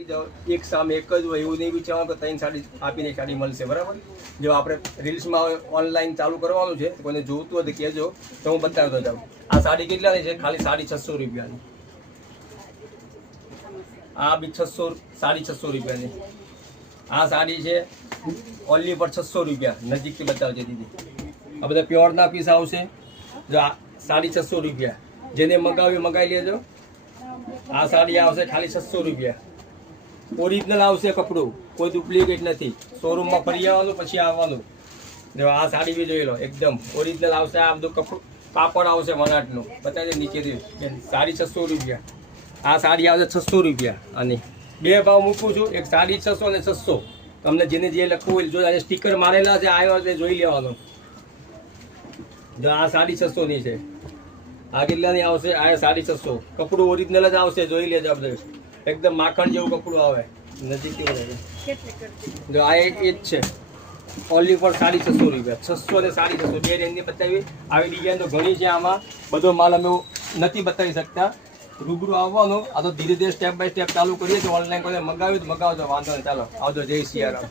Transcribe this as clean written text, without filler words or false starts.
એક સામે એક જ હોય એવું નહીં વિચારવાનું કે ત્રણ સાડી આપીને સાડી મળશે, બરાબર? જો આપણે રીલ્સમાં ઓનલાઈન ચાલુ કરવાનું છે, કોઈને જોઈતું હોય તો કહેજો, તો હું બતાવતો જાઉં. આ સાડી કેટલાની છે? ખાલી 650 રૂપિયાની. આ બી 650 રૂપિયાની. આ સાડી છે ઓનલી પર 600 રૂપિયા. નજીકથી બતાવજે દીદી. આ બધા પ્યોરના પીસ આવશે. જો આ 650 રૂપિયા. જેને મગાવી લેજો. આ સાડી આવશે ખાલી 600 રૂપિયા. ઓરિજિનલ આવશે કપડું, કોઈ ડુપ્લિકેટ નથી. શોરૂમમાં ફરી આવવાનું પછી આવવાનું. જો આ સાડી બી જોઈ લો, એકદમ ઓરિજિનલ આવશે. આ બધું કપડું કાપડ આવશે વણાટનું. બતાવજે નીચેથી. સાડી 600 રૂપિયા. આ સાડી આવશે 600 રૂપિયા. અને બે ભાવ મૂકું છું, એક સાડી 600 અને 600. તમને જેને જે લખવું હોય જો આજે સ્ટીકર મારેલા છે, આવ્યો તે જોઈ લેવાનું. જો આ સાડી 600 ની છે. આ કેટલાની આવશે? આ 650. કપડું ઓરિજિનલ જ આવશે, જોઈ લેજો. આપણે એકદમ માખણ જેવું કપડું આવે. નજીકથી જો આ એ જ છે. ઓનલી ફોર 650 રૂપિયા. 600 અને 650 બે રેન્જની બતાવી. આવી ડિઝાઇન તો ઘણી છે. આમાં બધો માલ અમે નથી બતાવી શકતા. રૂબરૂ આવવાનું. આ તો ધીરે ધીરે સ્ટેપ બાય સ્ટેપ ચાલુ કરીએ. તો ઓનલાઈન કોઈ મગાવ્યું તો મગાવજો, વાંધો નહીં. ચાલો આવજો. જય સિયારામ.